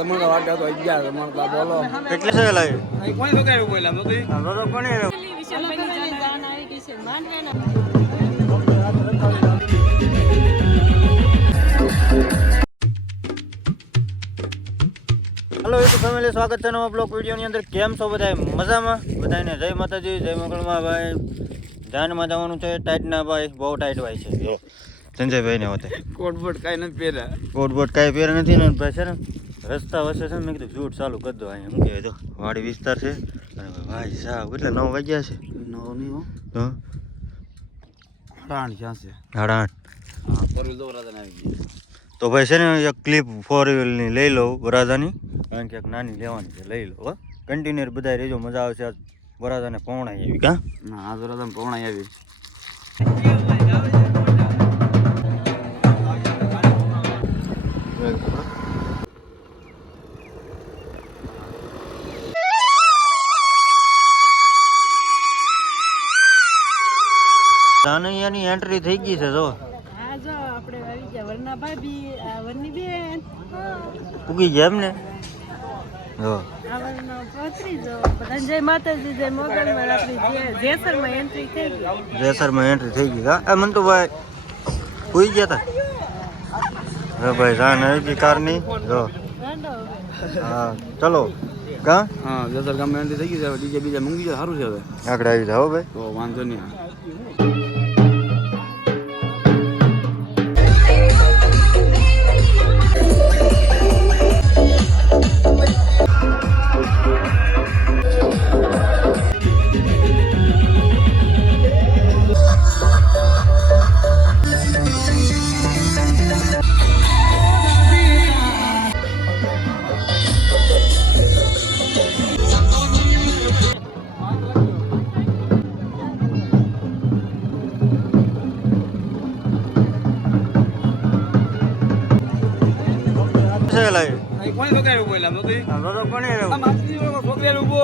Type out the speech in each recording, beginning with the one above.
તમારા વાટે તો 11 તમારા બોલો કેટલે છે લાઈ કોણ તો કાય બોલ્યા તો કોને હેલો યુટ્યુબ ફેમિલી, સ્વાગત છે નવા બ્લોગ વિડીયોની અંદર. કેમ છો બધા? મજામાં? બધાને જય માતાજી, જય મંગળમાં. ભાઈ ધ્યાનમાં જવાનું છે. ટાઈટના ભાઈ બહુ ટાઈટ ભાઈ છે. જો સંજયભાઈ ને હોતે કોટબોટ કાંઈ નથી પહેર્યા. કોટબોટ કાંઈ પહેર્યા નથી ને ભાઈ છે ને રસ્તા વચ્ચે છે ને મેં કીધું શૂટ ચાલુ કરી દો. અહીંયા શું કહેવાય તો વાડી વિસ્તાર છે. અને ભાઈ સાહેબ કેટલા 9 વાગ્યા છે? 9 નહીં હો, તો 8 ક્યાં છે? 8:30. હા, પરવીલ દોરાદન આવી ગઈ. તો ભાઈ છે ને એક ક્લિપ 4 વ્હીલની લઈ લો વરાજાની, કારણ કે એક નાની લેવાની છે, લઈ લો. કન્ટિન્યુઅર બધા રહેજો, મજા આવશે. આજ વરાજાને પહોણાઈ આવી કા? ના, આજ વરાજાને પહોણાઈ આવી. દાનૈયાની એન્ટ્રી થઈ ગઈ છે. જો આપણે આવી ગયા. વરના ભાભી, વરની બેન ઉગી ગયા એમ ને. જો આવરનો પહોંચી જો. બધા જય માતાજી, જય મોગલમાં. આપણી જેસરમાં એન્ટ્રી થઈ ગઈ. જેસરમાં એન્ટ્રી થઈ ગઈ કા? એ મંતુભાઈ ઉઈ ગયા હતા. જો ભાઈ જાન આવી ગઈ કારની. જો હા ચલો કા? હા, જસર ગામમાં એન્ટ્રી થઈ ગઈ છે. હવે ડીજે બીજા મૂંગી જાય, સારું છે. હવે આગળ આવી જાઓ ભાઈ. તો વાંધો નહીં. કોણ તો કાય બોલ્યા તો કોને આમ આજી છોકરીને ઊભો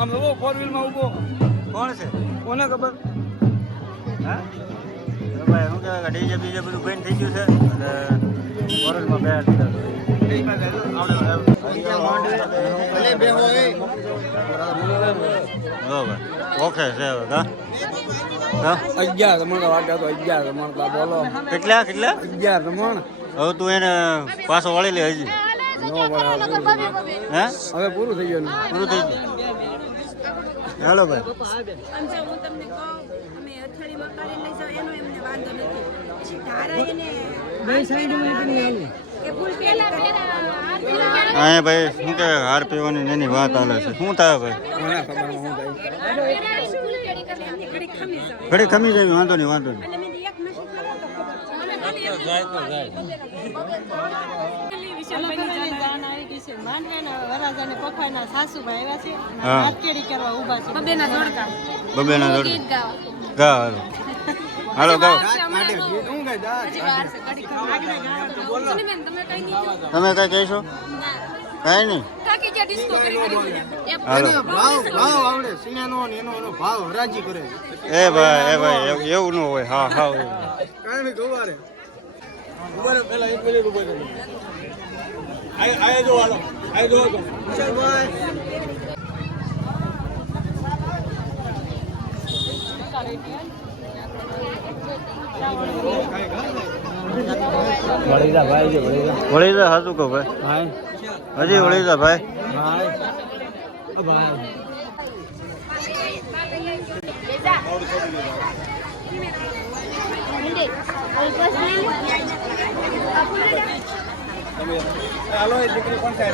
આમ ઊભો 4 વ્હીલ માં ઊભો કોણ છે? કોને ખબર? હા ભાઈ શું કહેવાય, ડીજે બીજે બધું બંધ થઈ ગયું છે અને વોરલમાં બે ઓકે છે હવે કા? 11 તમારા વાટે તો 11 તમારા બોલો કેટલા 11 તમાર. હવે તું એને પાછો વળી લે હજી. હે હવે પૂરું થઈ ગયું. પૂરું થઈ ગયું. હાલો ભાઈ. હું તમને કહું, અમે અથાળીમાં કાઢી લઈ જાવ એનો એમને વાંધો નથી. પછી ધારા એને કે ફૂલ પેલા અહીંયા ભાઈ શું કહેવાય, હાર પીવાની એની વાત હાલે છે. શું થાય ભાઈ? ઘડી ખમી જાય, વાંધો નહીં વાંધો નહીં. બબેના જોડકા ગા હાલો હાલો ગાઓ. તમે કઈ કહીશો? કઈ નહીં. એ ભાઈ એવું ન હોય. હા હા પેલા 1 મિનિટ ઉભો રહો. આય જો હાલો, આય જો તો વળીદા ભાઈ છે. વળીદા હાચું કહો ભાઈ. હજી વળીદા ભાઈ. હાલો, એ દીકરી કોણ છે?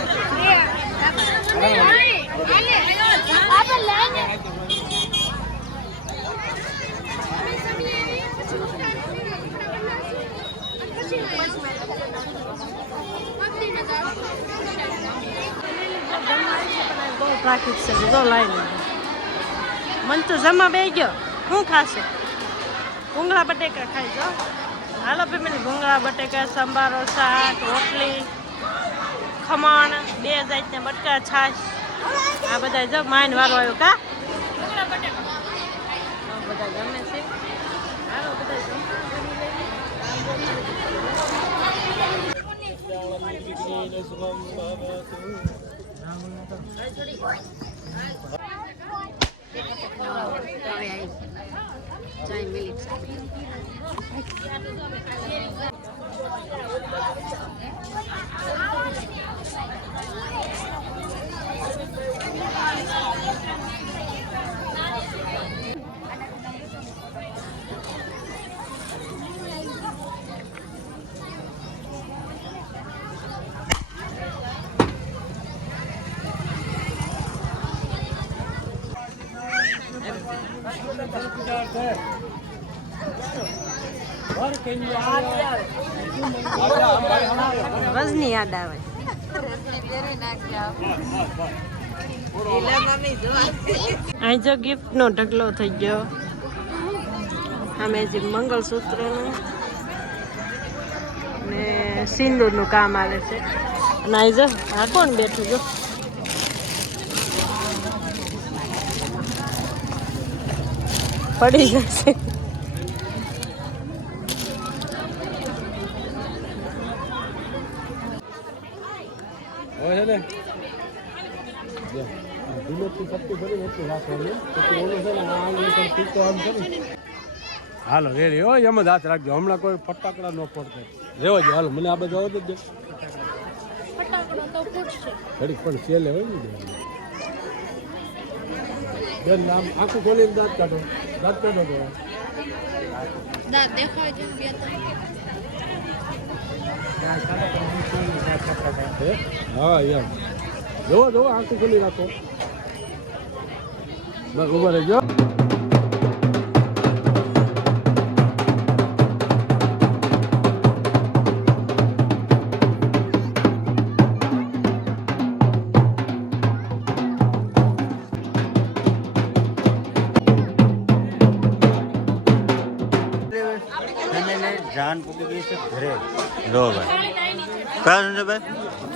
ટ્રાફિક છે તો લાઈન. મન તો જમા બે ગયો. શું ખાશે? ભૂંગળા બટેકા ખાઈ જાઓ. હાલો ફેમિલી, ભૂંગળા બટેકા, સંભારો, શાક, રોટલી, ખમણ, 2 જાતના બટકા, છાશ, આ બધા જો માઇન વારો આવ્યો કા? ભૂંગળા બટેકા બધા ગમે છે. હાલો બધા રજની યાદ આવે અહીં જો ગિફ્ટ નો ઢગલો થઈ ગયો આમે જે મંગળસૂત્રનું ને સિંદૂરનું કામ આવે છે અને અહીં જો આ કોણ બેઠું જો પડી જશે હાલો રેડી હો એમ જ હાથ રાખજો હમણાં કોઈ ફટાકડા ન ફોડતો રેવો જો હાલો મને આ બધું આવડે જ ઘડીક પણ સેલે હોય ને બેન આમ આખું ખોલીને દાંત કાઢો તો દાંત દેખાય છે બે હા એમ જોવો જોવો આખું ખોલી રાખો બસ ઉભા રહેજો જાન પૂકી ગઈ છે ઘરે લો ભાઈ કા સંજયભાઈ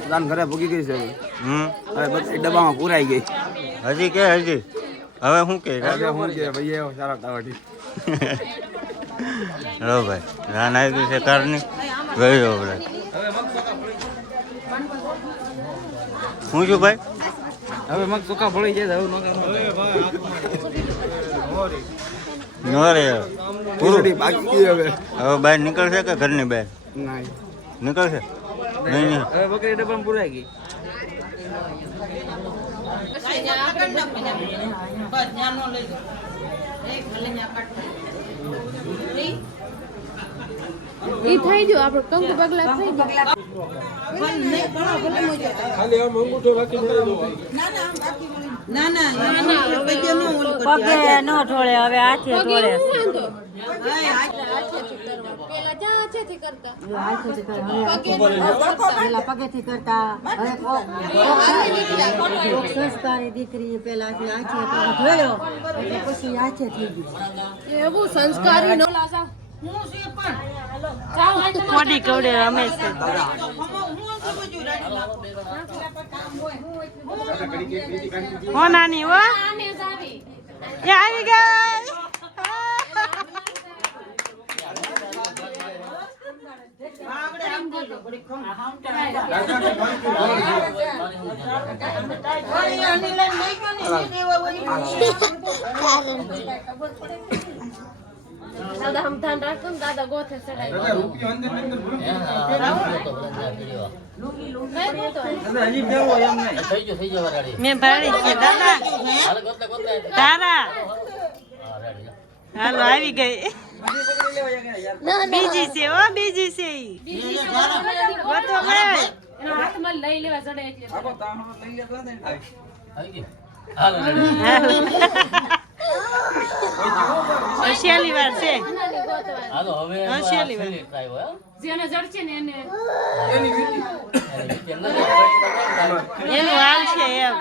જાન ઘરે ભૂગી ગઈ છે હવે બધી ડબ્બામાં પૂરાઈ ગઈ હજી કે હજી હવે શું કે હવે હું કે ભાઈ એવો સારા ટાવટી લો ભાઈ જાન આવી ગઈ છે કારની ગઈ લો ભાઈ શું છું ભાઈ હવે મગ ચોખ્ખા ભળી જાય હવે નો રે પૂરું બાકી ગઈ હવે હવે બહાર નીકળશે કે ઘરની બહાર નહીં નીકળશે નહીં નહીં હવે બકરી ડબ્બામાં પૂરાઈ ગઈ ઈ થઈ ગયો આપણો કંકુ પગલા થઈ ગયા ખાલી આમ અંગૂઠો રાખી દે પગે ન ઢોળે હવે હાથે ઢોળે પેલા જા હાથેથી કરતા પેલા પગેથી કરતા હવે સંસ્કારી દીકરી પેલા આંખે જોયો એટલે પછી આંખે થઈ ગઈ એવું સંસ્કારી નો કોડી કવડે રમે છે હો નાની હો આને જ આવી એ આવી ગઈ દાદા હમ ધ્યાન રાખો ને દાદા ગોથે ચડાઈ મેં ભાડી છે દાદા તારા હાલો આવી ગઈ બીજી છે હો બીજી છે ઈ ગોતો લે એનો હાથમાં લઈ લેવા ચડે એટલે હોશિયારી વાર છે હાલો હવે હોશિયારી વાર જેને જડશે ને એને એનું હાલ છે એમ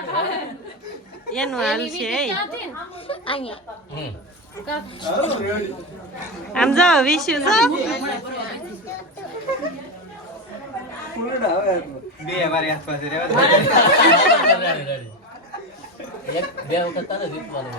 એનું હાલ છે આમ જાઓ વિશ્વ જાઓ બે વારી આસપાસ રહેવા બે વખત તારે જીતવાનું